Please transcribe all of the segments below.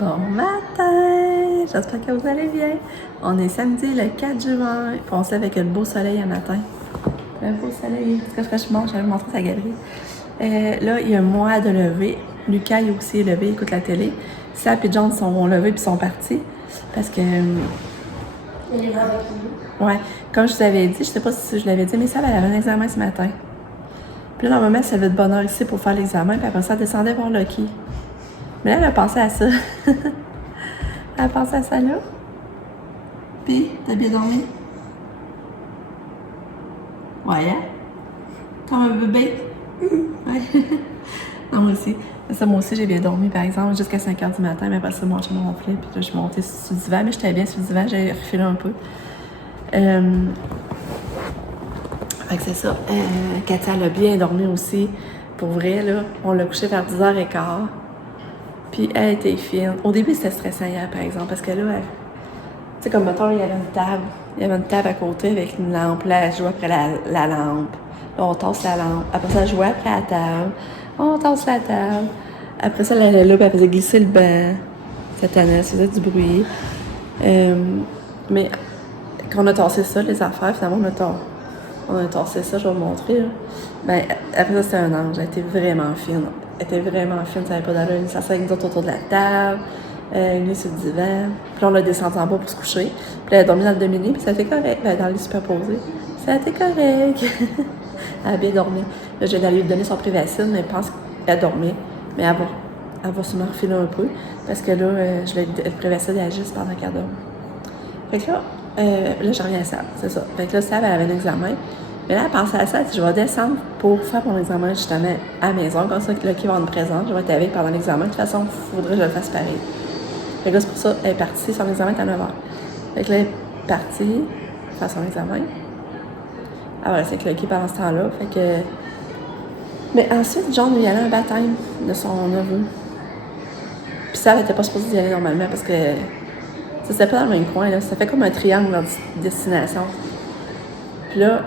Bon matin! J'espère que vous allez bien. On est samedi le 4 juin. Puis on se lève avec le beau soleil un matin. Le beau soleil. Parce que fraîchement, j'avais montré sa galerie. Là, il y a moi de lever. Lucas est aussi levé, il écoute la télé. Sap et John sont levés puis sont partis. Parce que. Ouais, comme je vous avais dit, je sais pas si je l'avais dit, mais Sap elle avait un examen ce matin. Puis là, normalement, elle se levait de bonne heure ici pour faire l'examen, puis après ça, elle descendait voir Lucky. Mais là, elle a pensé à ça. Elle a pensé à ça là. Puis, t'as bien dormi? Ouais, hein? Comme un bébé? Ouais. Non, moi aussi. Ça, moi aussi, j'ai bien dormi, par exemple, jusqu'à 5 h du matin, mais après ça, moi, je m'enflais, puis là, je suis montée sur le divan, mais j'étais bien sur le divan, j'ai refilé un peu. Fait que c'est ça. Katia, elle a bien dormi aussi. Pour vrai, là, on l'a couché vers 10h15. Puis elle était fine. Au début, c'était stressant hier, par exemple, parce que là, tu sais, comme mettons, il y avait une table. Il y avait une table à côté avec une lampe. Là, elle jouait après la lampe. Là, on tasse la lampe. Après ça, elle jouait après la table. On tasse la table. Après ça, elle allait là, puis elle faisait glisser le banc. Cette année, elle faisait du bruit. Mais quand on a tassé ça, les affaires, finalement, on a tassé ça, je vais vous montrer. Là. Ben, après ça, c'était un ange. Elle était vraiment fine. Elle était vraiment fine, ça n'avait pas d'allure. Elle s'assoit avec nous autres autour de la table, lui sur le divan. Puis on l'a descendu en bas pour se coucher. Puis elle a dormi dans le demi-lit, puis ça a été correct. Ben, dans le lit superposé. Ça a été correct. Elle a bien dormi. Là, je vais aller lui donner son Privacine, mais je pense qu'elle a dormi. Mais elle va sûrement refiler un peu. Parce que là, je vais le Privacine agisse pendant qu'elle dort. Fait que là, je reviens à Sab, c'est ça. Fait que là, Sab, elle avait un examen. Mais là, elle pensait à ça, elle dit, je vais descendre pour faire mon examen justement à la maison. Comme ça, là, qui va être présente, je vais être avec pendant l'examen. De toute façon, il faudrait que je le fasse pareil. Fait que là, c'est pour ça, elle est partie, son examen est à 9h. Fait que là, elle est partie faire son examen. Elle va rester avec Lucky pendant ce temps-là. Fait que. Mais ensuite, John lui allait à un baptême de son neveu. Puis ça, elle n'était pas supposée y aller normalement parce que. C'était pas dans le même coin, là. Ça fait comme un triangle leur destination. Puis là,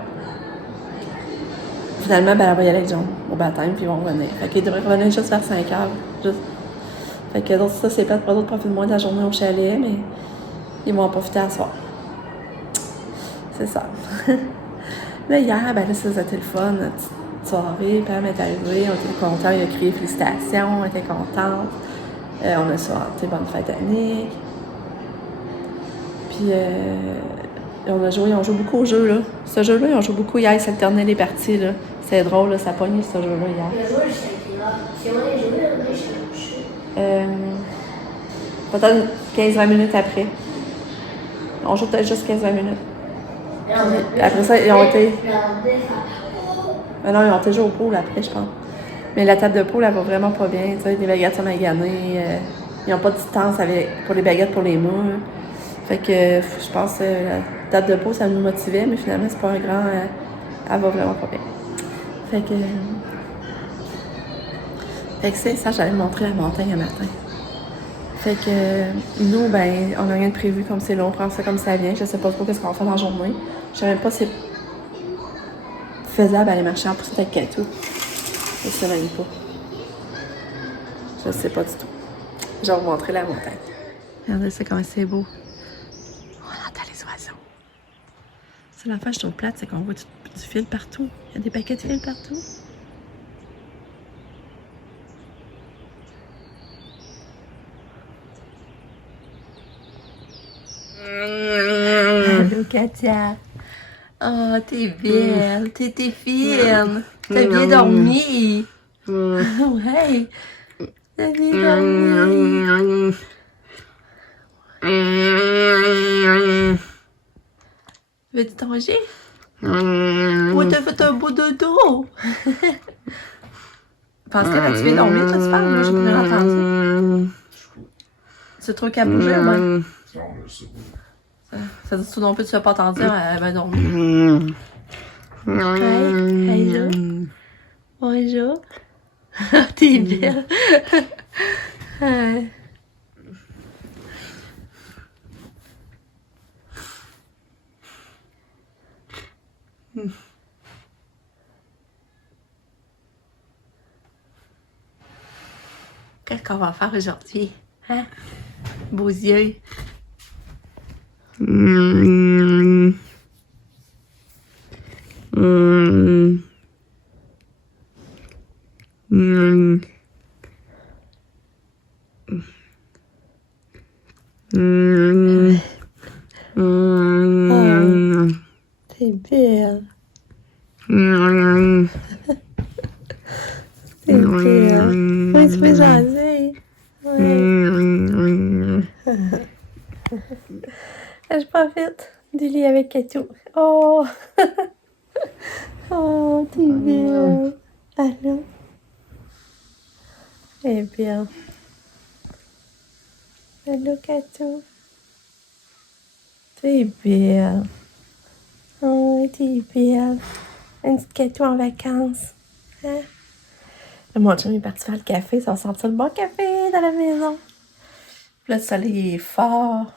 finalement, ben, elle va y aller avec John au baptême, puis ils vont revenir. Fait qu'ils devraient revenir juste vers 5 h. Juste. Fait que donc, ça, c'est pas pour d'autres profitent moins de la journée au chalet, mais ils vont en profiter à soir. C'est ça. Là, hier, ben là, c'était le fun, notre petite soirée. Pam est arrivée, on était contents, il a crié félicitations, on était contente. On a souhaité bonne fête à Nick. Puis, on joue beaucoup au jeu, là. Ce jeu-là, on joue beaucoup hier, ils s'alternaient les parties, là. C'était drôle, là, ça a pogné ce jeu-là hier. Le jeu, si on est joué, on est chez Peut-être 15-20 minutes après. On joue peut-être juste 15-20 minutes. Après ça, ils ont été. Ah non, ils ont été joué au pool après, je pense. Mais la table de pool, elle va vraiment pas bien. Tu sais, les baguettes sont maganées. Ils n'ont pas de distance pour les baguettes pour les murs. Fait que je pense que la table de pool, ça nous motivait, mais finalement, c'est pas un grand. Elle va vraiment pas bien. Fait que c'est ça, j'allais montrer la montagne un matin. Fait que nous, ben, on n'a rien de prévu comme c'est long, on prend ça comme ça vient. Je sais pas trop qu'est-ce qu'on va faire dans la journée. Je sais même pas si c'est faisable d'aller marcher en poussette avec Katou. Je sais même pas. Je sais pas du tout. Je vais vous montrer la montagne. Regardez ça comment c'est beau. On entend les oiseaux. C'est la fin, je trouve plate, c'est qu'on voit du fil partout. Il y a des paquets de fil partout. Allô, Katia. Oh, t'es belle. T'es fine. T'as bien dormi. Ouais. T'as bien dormi. Veux-tu te ranger? Ou t'as fait un beau dodo? Parce que là, tu viens dormir, toi, tu parles? Moi, j'ai pas bien entendu. C'est trop qu'à bouger, moi. Ça dit tout non plus, tu n'as pas entendu, elle va dormir. Hey, hello. Bonjour. T'es belle. Qu'est-ce qu'on va faire aujourd'hui? Hein? Beaux yeux. T'es belle. T'es belle. Oui, tu peux jaser. Ouais. Je profite du lit avec Katou. Oh! Oh, t'es belle. Allô? Elle est belle. Allô, Katou? T'es belle. Oh, t'es belle. Une petite Katou en vacances. Hein? Mon chum est parti faire le café, ça va sentir le bon café dans la maison. Le soleil est fort.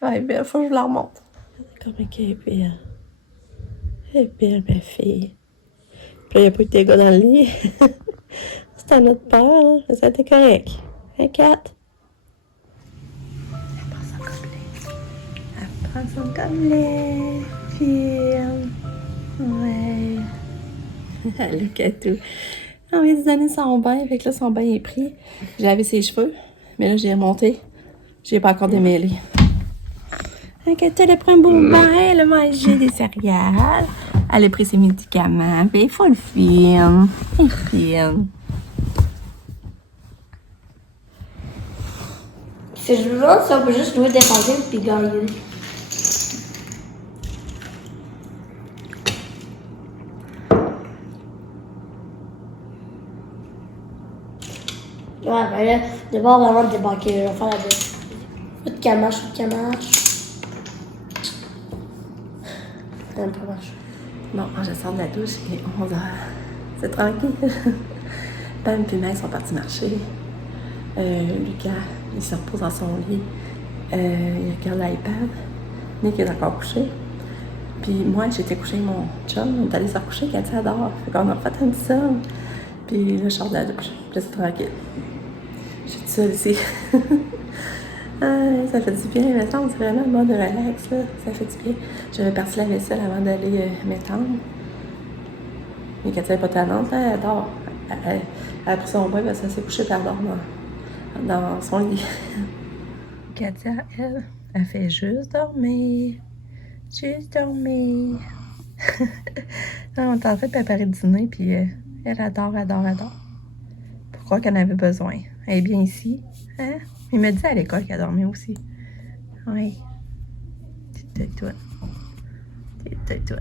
Elle est belle, faut que je la remonte. Regardez comme elle est belle. Elle est belle, ma fille. Puis il n'y a pas eu de dégâts dans le lit. C'est à notre peur, hein? Mais ça a été correct. Hein, Kat? Elle prend son gobelet. Fille. Ouais. Allô, Katou. J'ai envie de donner son bain. Fait que là, son bain est pris. J'ai lavé ses cheveux. Mais là, j'ai remonté. J'ai pas encore démêlé. Katou, elle a pris un beau bain. Elle a mangé des céréales. Elle a pris ses médicaments. Puis il faut le film. Il filme. Si je veux voir ça, on peut juste jouer défensif puis gagner. Ouais, ben là, d'abord vraiment débarquer, je vais faire la deux. Faut de camache, faut de camache. Ça n'a pas marché. Bon, je sors de la douche, il est 11h. C'est tranquille. Pam et Max sont partis marcher. Lucas, il se repose dans son lit. Il regarde l'iPad. Nick est encore couché. Puis moi, j'étais couchée avec mon chum. On est allé se recoucher, Cathy adore. Fait qu'on a fait un petit somme. Puis là, je sors de la douche. Puis là, c'est tranquille. Je suis toute seule ici. Ça fait du bien, mais ça, c'est vraiment le mode relax, là. Ça fait du bien. J'avais parti la vaisselle avant d'aller m'étendre. Mais Katia n'est pas tannante, hein, elle dort. Elle a pris son bain parce qu'elle s'est couchée et elle dort dans son lit. Katia, elle fait juste dormir. Juste dormir. On est en train de préparer le dîner, puis elle adore. Pourquoi qu'elle en avait besoin? Elle est bien ici, hein? Il m'a dit à l'école qu'elle dormait aussi. Oui. Petite toi. C'est tout.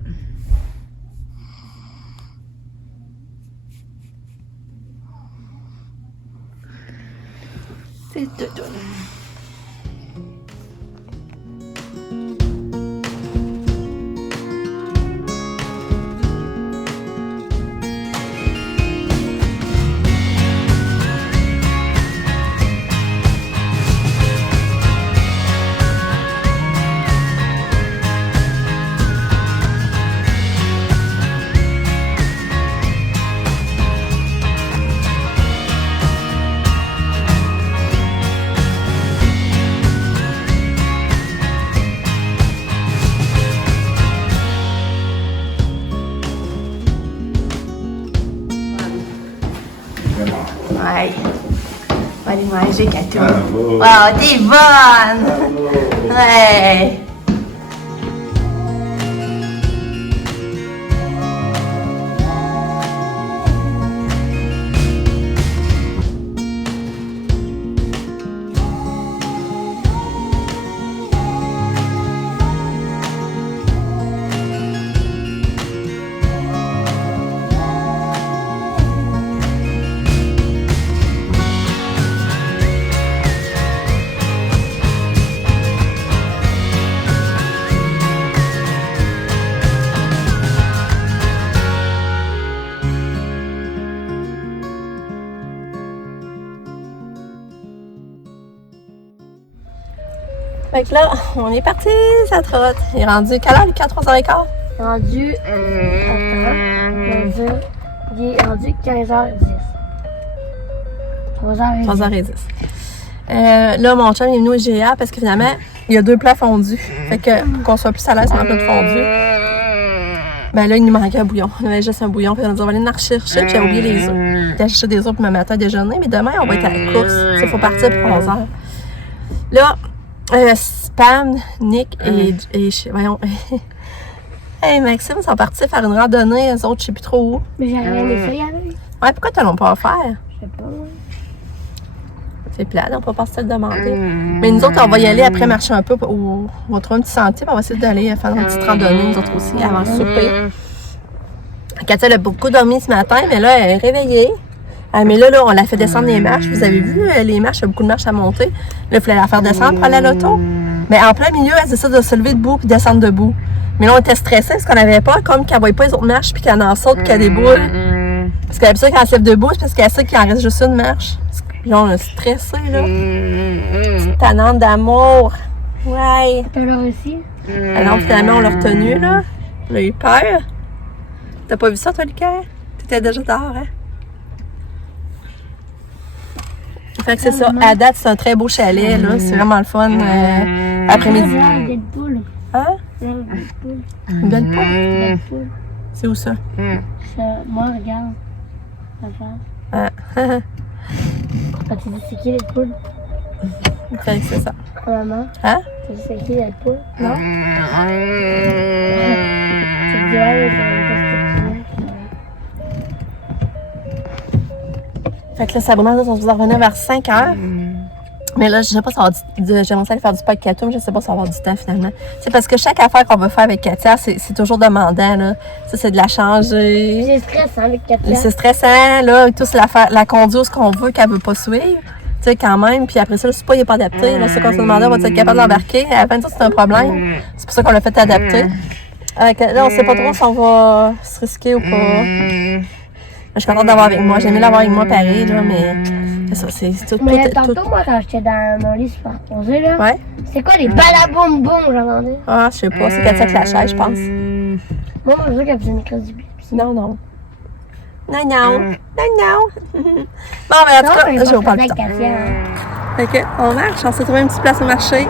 Ouais. On va aller manger, Katou. Bravo. Wow, t'es bonne! Bravo. Ouais! Fait que là, on est parti, ça trotte. Il est rendu quelle heure, Lucas? 3h15? Rendu. Il est rendu 15h10. 3h10. 3h10. Là, mon chum est venu au IGA parce que finalement, il y a 2 plats fondus. Fait que, qu'on soit plus à l'aise sur un plat de fondu. Ben là, il nous manquait un bouillon. On avait juste un bouillon. Puis on a dit, on va aller en rechercher. Puis j'avais oublié les œufs. J'ai acheté des œufs pour me matin à déjeuner. Mais demain, on va être à la course. Il faut partir pour 11h. Là, Pam, Nick et voyons. Hey, Maxime sont partis faire une randonnée. Eux autres, je sais plus trop où. Mais j'ai rien des feuilles avec. Ouais, pourquoi t'as l'ont pas à faire? Je sais pas. C'est plat, on peut pas se le demander. Mais nous autres, on va y aller après marcher un peu. On va trouver un petit sentier. On va essayer d'aller faire une petite randonnée, nous autres aussi, avant le souper. Katia, elle a beaucoup dormi ce matin, mais là, elle est réveillée. Mais là, on l'a fait descendre les marches. Vous avez vu les marches, il y a beaucoup de marches à monter. Là, il fallait la faire descendre pour aller à l'auto. Mais en plein milieu, elle décide de se lever debout puis descendre debout. Mais là, on était stressés parce qu'on n'avait pas, comme qu'elle ne voyait pas les autres marches puis qu'elle en saute puis qu'elle déboule. Parce qu'elle a besoin qu'elle se lève debout, c'est parce qu'elle sait qu'il en reste juste une marche. Puis là, on a stressé, là. Petite tannante d'amour. Ouais. T'as l'air aussi? Alors, finalement, on l'a retenu, là. On a eu peur. T'as pas vu ça, toi, Lucas? T'étais déjà dehors, hein? Fait que c'est ça. À date, c'est un très beau chalet, là. C'est vraiment le fun. Après-midi. Une belle poule. Hein? Une belle poule? Belle poule. C'est où ça? Moi, regarde. Ma face. Ah. Quand tu dis c'est qui les poules? Fait que c'est ça. Maman, Hein? tu dis c'est qui les poules? Non? Tu te dis ouais, mais Fait que là, Sabrina, on vous en revenir vers 5 heures. Mais là, je sais pas si ça va j'aimerais ça aller faire du pack Katou, mais je sais pas si ça va avoir du temps finalement. C'est parce que chaque affaire qu'on veut faire avec Katia, c'est toujours demandant, là. Ça, c'est de la changer. c'est stressant avec Katia. C'est stressant, là. Tous la conduire ce qu'on veut qu'elle veut pas suivre. Tu sais, quand même. Puis après ça, le souper, il n'est pas adapté. Là, c'est qu'on se demandait, va-tu être capable d'embarquer? À la fin de ça, c'est un problème. C'est pour ça qu'on l'a fait adapter. Là, on sait pas trop si on va se risquer ou pas. Je suis contente d'avoir avec moi. J'aime mieux l'avoir avec moi pareil, là, mais c'est ça, c'est tout. Mais tantôt, moi, quand j'étais dans mon lit superposé, là, Ouais? c'est quoi les balaboum-boum, j'entendais? Ah, je sais pas. C'est Katia qui la chaise, je pense. Moi, je veux qu'elle faisait une crise du Non, non. Non, non. Non, non. Bon, mais en tout cas, je vais pas le temps. Fait que, on marche. On s'est trouvé une petite place au marché.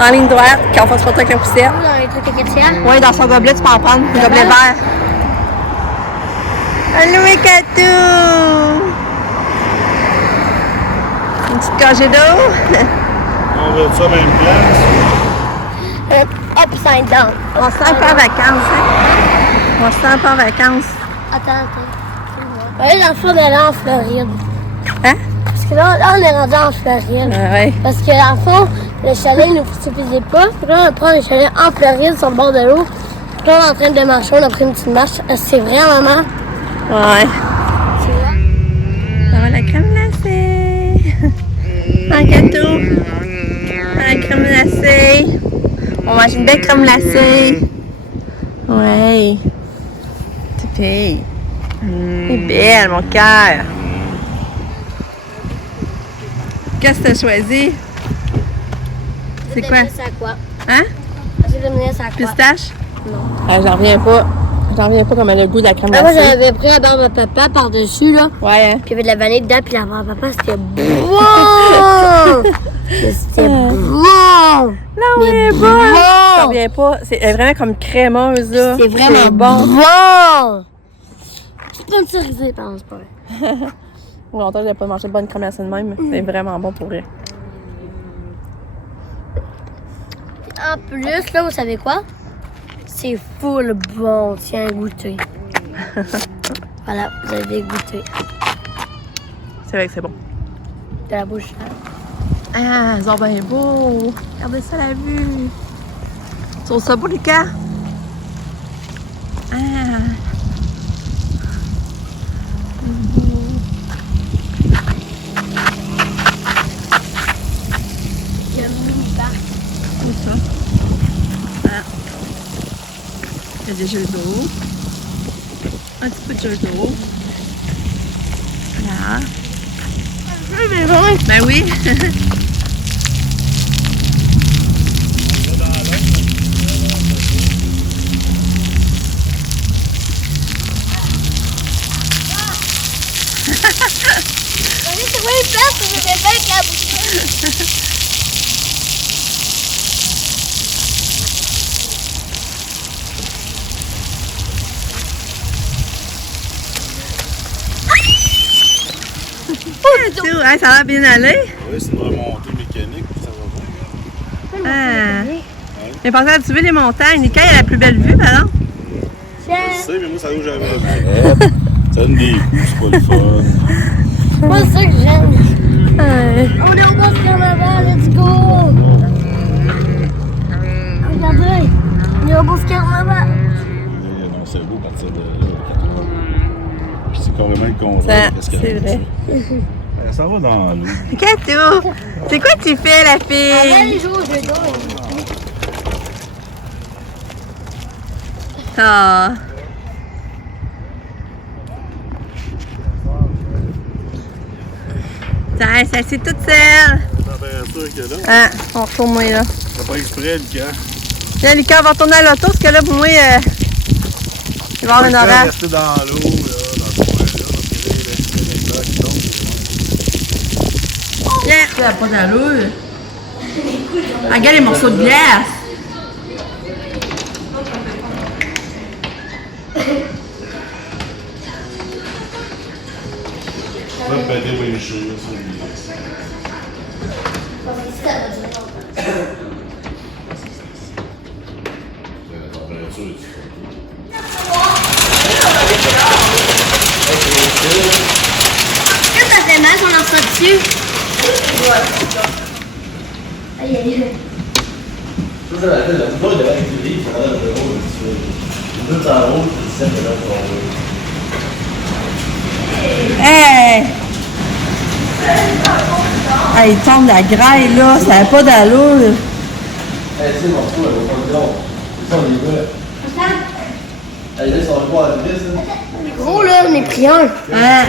En ligne droite, quand on fait se photo avec un poussière. Dans les trucs à Katia? Oui, dans son gobelet, tu peux en prendre. Un gobelet vert. Allô, Katou! Une petite gorgée d'eau. On veut ça même place. Upside down. On se sent un peu en vacances, hein? On se sent un peu en vacances. Attends. Ouais, dans le fond, on est là en Floride. Hein? Parce que là, on est rendu en Floride. Ouais. Parce que, dans le fond, le chalet ne nous suffisait pas. Puis là, on prend le chalet en Floride, sur le bord de l'eau. Puis là, on est en train de marcher, on a pris une petite marche. C'est vraiment... Ouais. Ça va la crème glacée. Un gâteau. Un crème glacée. On mange une belle crème glacée. Ouais. Petite fille. C'est belle, mon cœur. Qu'est-ce que t'as choisi? C'est quoi? C'est à quoi? Hein? C'est de mener ça à quoi? Pistache? Non. Ah, j'en reviens pas. J'en reviens pas comme elle a le goût de la crème Moi, glacée. j'avais pris la barbe à papa par-dessus, là. Ouais, hein? Puis il y avait de la vanille dedans, puis la barbe à papa, c'était bon! C'était bon! Non, Mais elle est bonne! bon! J'en reviens pas. C'est vraiment comme crémeuse, là. C'est vraiment bon. bon! Tu peux me servir, pardon, c'est pas vrai. Longtemps, j'avais pas mangé de bonne crème glacée de même. C'est vraiment bon pour vrai. En plus, là, vous savez quoi? C'est full bon. Tiens, goûter. Voilà, vous avez goûté. C'est vrai que c'est bon. De la bouche. Ah, ils sont bien beaux. Regardez ça, la vue. Tu trouves ça beau, Lucas? Ah. C'est ça. Ah. Il y a des jeux d'eau. Un petit peu de jeux d'eau. Voilà. Ben oui. C'est quoi les places que je vais faire avec la bouche? Tout, hein, ça va bien aller. Oui, c'est une remontée mécanique, ça va bien. Ah. Mais pensez à tuer les montagnes. Nickel, il a la plus belle vue, alors. Je sais, mais moi, ça où j'avais vu. Ça donne des vues, c'est pas le fun. Moi, c'est ça que j'aime. Ouais. On est au bas du carnaval, let's go! Regardez, on est au bas du carnaval. Non, c'est beau partir de là. Puis c'est carrément le convoi. C'est vrai. Ça va dans l'eau. Katou, c'est quoi que tu fais, la Avant fille? les jours, je dors. Ah. Tiens, ça c'est toute seule. La température qu'il y a là. Ah, on retourne moi là. C'est pas exprès, le camp. Là, Lucas, on va retourner à l'auto parce que là, pour moi, il va y avoir un orage. Rester dans l'eau, là, dans ce coin-là. Tiens, elle a pas d'allure. Regarde les morceaux de glace. Ça va péter bien chaud, ça. La température, Est-ce que ça fait mal qu'on en soit dessus? Aïe, aïe, aïe. Ça, la bouteille de avec du riz, ça a l'air de haut, une en haut, puis le 7 de l'autre en haut. Hey! Hey, il tombe la graille là, ça n'a pas d'allure. Eh, tu sais, mon fou, elle va pas le long. C'est ça, on y va. Eh, là, ils sont encore à la vitesse, là. Gros, là, on est pris un. Hein?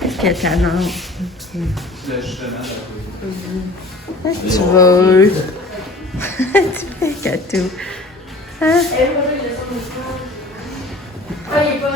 Qu'est-ce qu'elle t'annonce? Tu veux? Tu fais Katou. Hein? Ah, il est pas.